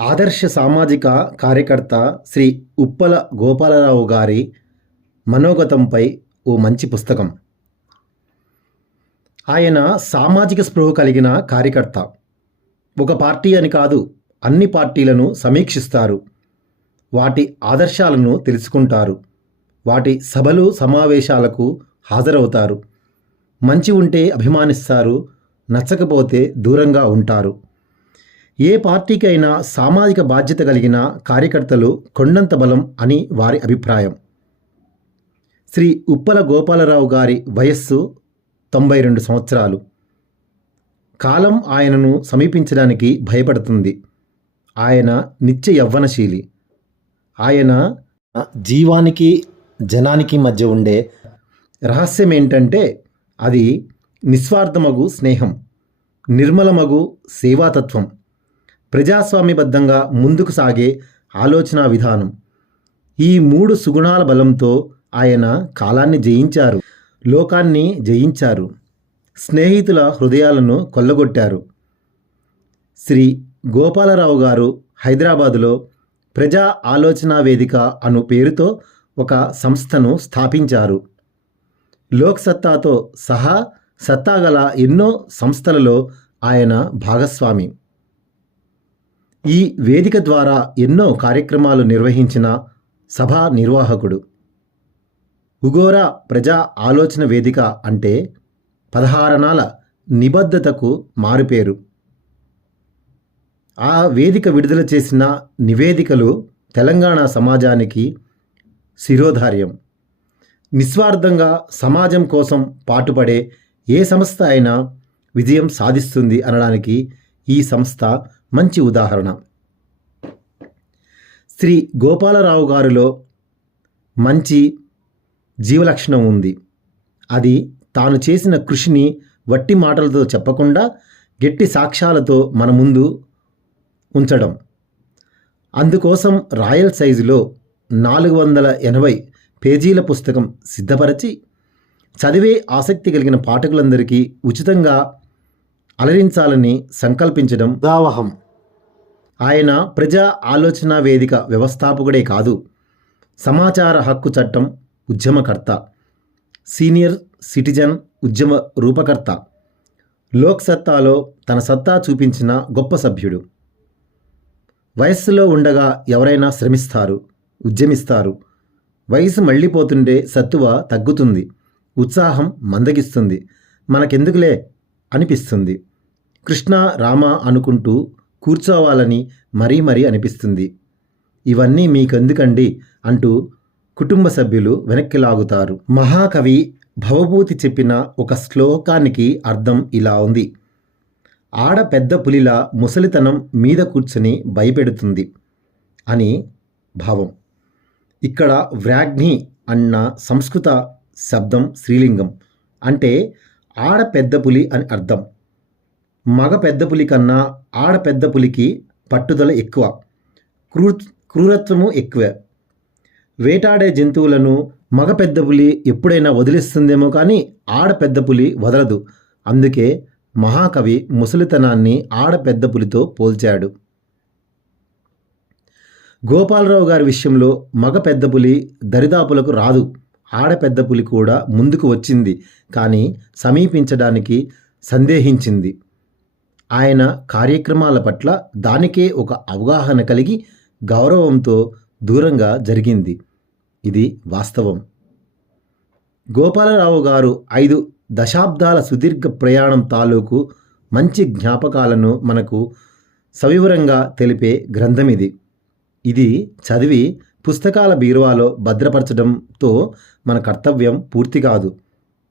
ఆదర్శ సామాజిక కార్యకర్త శ్రీ ఉప్పల గోపాలరావు గారి మనోగతంపై ఓ మంచి పుస్తకం. ఆయన సామాజిక స్పృహ కలిగిన కార్యకర్త. ఒక పార్టీ అని కాదు అన్ని పార్టీలను సమీక్షిస్తారు. వాటి ఆదర్శాలను తెలుసుకుంటారు. వాటి సభలు సమావేశాలకు హాజరవుతారు. మంచి ఉంటే అభిమానిస్తారు నచ్చకపోతే దూరంగా ఉంటారు. ఏ పార్టీకైనా సామాజిక బాధ్యత కలిగిన కార్యకర్తలు కొండంత బలం అని వారి అభిప్రాయం. శ్రీ ఉప్పల గోపాలరావు గారి వయస్సు తొంభై రెండు సంవత్సరాలు. కాలం ఆయనను సమీపించడానికి భయపడుతుంది. ఆయన నిత్య యవ్వనశీలి ఆయన జీవానికి జనానికి మధ్య ఉండే రహస్యం ఏంటంటే అది నిస్వార్థమగు స్నేహం నిర్మలమగు సేవాతత్వం. ప్రజాస్వామ్యబద్ధంగా ముందుకు సాగే ఆలోచన విధానం. ఈ మూడు సుగుణాల బలంతో ఆయన కాలాన్ని జయించారు లోకాన్ని జయించారు స్నేహితుల హృదయాలను కొల్లగొట్టారు. శ్రీ గోపాలరావు గారు హైదరాబాదులో ప్రజా ఆలోచన వేదిక అను పేరుతో ఒక సంస్థను స్థాపించారు. లోక్సత్తాతో సహా సత్తాగల ఎన్నో సంస్థలలో ఆయన భాగస్వామి. ఈ వేదిక ద్వారా ఎన్నో కార్యక్రమాలు నిర్వహించిన సభా నిర్వాహకుడు. ఉగోరా ప్రజా ఆలోచన వేదిక అంటే పదహారణాల నిబద్ధతకు మారుపేరు. ఆ వేదిక విడుదల చేసిన నివేదికలు తెలంగాణ సమాజానికి శిరోధార్యం. నిస్వార్థంగా సమాజం కోసం పాటుపడే ఏ సంస్థ అయినా విజయం సాధిస్తుంది అనడానికి ఈ సంస్థ మంచి ఉదాహరణ. శ్రీ గోపాలరావు గారిలో మంచి జీవలక్షణం ఉంది. అది తాను చేసిన కృషిని వట్టి మాటలతో చెప్పకుండా గట్టి సాక్ష్యాలతో మన ముందు ఉంచడం. అందుకోసం రాయల్ సైజులో నాలుగు వందల ఎనభై పేజీల పుస్తకం సిద్ధపరచి చదివే ఆసక్తి కలిగిన పాఠకులందరికీ ఉచితంగా అలరించాలని సంకల్పించడం ఉదావహం ఆయన ప్రజా ఆలోచన వేదిక వ్యవస్థాపకుడే కాదు సమాచార హక్కు చట్టం ఉద్యమకర్త సీనియర్ సిటిజన్ ఉద్యమ రూపకర్త లోక్ సత్తాలో తన సత్తా చూపించిన గొప్ప సభ్యుడు. వయస్సులో ఉండగా ఎవరైనా శ్రమిస్తారు ఉద్యమిస్తారు వయసు మళ్ళీపోతుండే సత్తువ తగ్గుతుంది ఉత్సాహం మందగిస్తుంది. మనకెందుకులే అనిపిస్తుంది. కృష్ణ రామ అనుకుంటూ కూర్చోవాలని మరీ మరీ అనిపిస్తుంది. ఇవన్నీ మీకెందుకండి? అంటూ కుటుంబ సభ్యులు వెనక్కి లాగుతారు. మహాకవి భవభూతి చెప్పిన ఒక శ్లోకానికి అర్థం ఇలా ఉంది. ఆడ పెద్ద పులిలా ముసలితనం మీద కూర్చుని భయపెడుతుంది అని భావం. ఇక్కడ వ్రాగ్ని అన్న సంస్కృత శబ్దం స్త్రీలింగం. అంటే ఆడ పెద్ద పులి అని అర్థం. మగ పెద్ద పులి కన్నా ఆడ పెద్ద పులికి పట్టుదల ఎక్కువ. క్రూ క్రూరత్వము ఎక్కువ. వేటాడే జంతువులను మగ పెద్ద పులి ఎప్పుడైనా వదిలిస్తుందేమో కానీ ఆడ పెద్ద పులి వదలదు. అందుకే మహాకవి ముసలితనాన్ని ఆడ పెద్ద పులితో పోల్చాడు. గోపాలరావు గారి విషయంలో మగ పెద్ద పులి దరిదాపులకు రాదు. ఆడపెద్ద పులి కూడా ముందుకు వచ్చింది కానీ సమీపించడానికి సందేహించింది. ఆయన కార్యక్రమాల పట్ల దానికే ఒక అవగాహన కలిగి గౌరవంతో దూరంగా జరిగింది. ఇది వాస్తవం. గోపాలరావు గారు ఐదు దశాబ్దాల సుదీర్ఘ ప్రయాణం తాలూకు మంచి జ్ఞాపకాలను మనకు సవివరంగా తెలిపే గ్రంథం ఇది. ఇది చదివి పుస్తకాల బీరువాలో భద్రపరచడంతో మన కర్తవ్యం పూర్తి కాదు.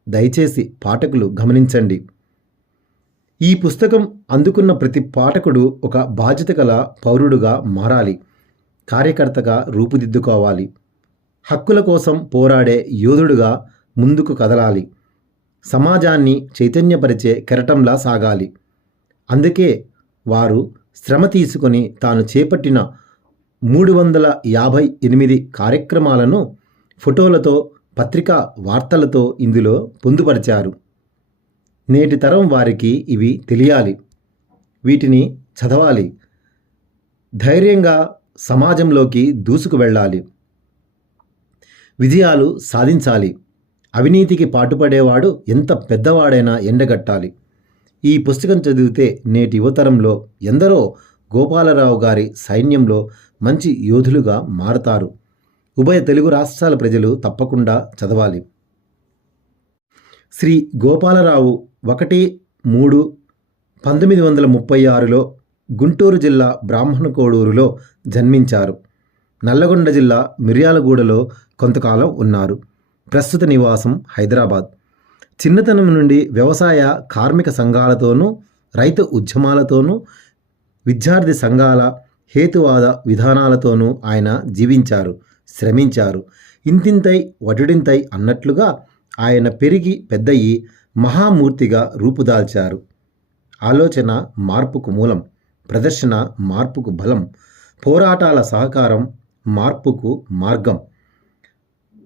దయచేసి పాఠకులు గమనించండి. ఈ పుస్తకం అందుకున్న ప్రతి పాఠకుడు ఒక బాధ్యత గల పౌరుడుగా మారాలి. కార్యకర్తగా రూపుదిద్దుకోవాలి. హక్కుల కోసం పోరాడే యోధుడుగా ముందుకు కదలాలి. సమాజాన్ని చైతన్యపరిచే కెరటంలా సాగాలి. అందుకే వారు శ్రమ తీసుకొని తాను చేపట్టిన మూడు వందల యాభై ఎనిమిది కార్యక్రమాలను ఫోటోలతో పత్రికా వార్తలతో ఇందులో పొందుపరిచారు. నేటి తరం వారికి ఇవి తెలియాలి. వీటిని చదవాలి. ధైర్యంగా సమాజంలోకి దూసుకు వెళ్ళాలి. విజయాలు సాధించాలి. అవినీతికి పాటుపడేవాడు ఎంత పెద్దవాడైనా ఎండగట్టాలి. ఈ పుస్తకం చదివితే నేటి యువతరంలో ఎందరో గోపాలరావు గారి సైన్యంలో మంచి యోధులుగా మారతారు. ఉభయ తెలుగు రాష్ట్రాల ప్రజలు తప్పకుండా చదవాలి. శ్రీ గోపాలరావు ఒకటి మూడు పంతొమ్మిది వందల ముప్పై ఆరులో గుంటూరు జిల్లా బ్రాహ్మణకోడూరులో జన్మించారు. నల్లగొండ జిల్లా మిర్యాలగూడలో కొంతకాలం ఉన్నారు. ప్రస్తుత నివాసం హైదరాబాద్. చిన్నతనం నుండి వ్యవసాయ కార్మిక సంఘాలతోనూ రైతు ఉద్యమాలతోనూ విద్యార్థి సంఘాల హేతువాద విధానాలతోనూ ఆయన జీవించారు శ్రమించారు. ఇంతింతై వటుడింతై అన్నట్లుగా ఆయన పెరిగి పెద్దయి మహామూర్తిగా రూపుదాల్చారు. ఆలోచన మార్పుకు మూలం ప్రదర్శన మార్పుకు బలం పోరాటాల సహకారం మార్పుకు మార్గం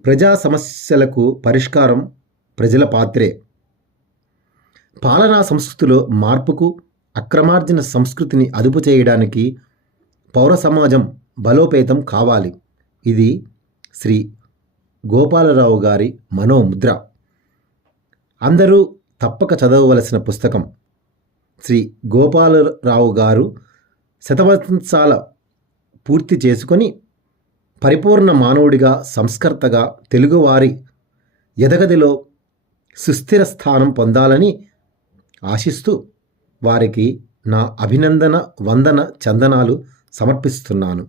ప్రజా సమస్యలకు పరిష్కారం ప్రజల పాత్రే. పాలనా సంస్కృతిలో మార్పుకు అక్రమార్జన సంస్కృతిని అదుపు చేయడానికి పౌర సమాజం బలోపేతం కావాలి. ఇది శ్రీ గోపాలరావు గారి మనోముద్ర. అందరూ తప్పక చదవవలసిన పుస్తకం. శ్రీ గోపాలరావు గారు శతవత్సరాల పూర్తి చేసుకొని పరిపూర్ణ మానవుడిగా సంస్కర్తగా తెలుగువారి ఎదగదిలో సుస్థిర స్థానం పొందాలని ఆశిస్తూ వారికి నా అభినందన వందన చందనాలు సమర్పిస్తున్నాను.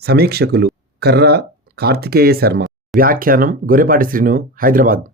సమీక్షకులు కర్ర కార్తికేయ శర్మ. వ్యాఖ్యానం గొరెపాటి శ్రీను హైదరాబాద్.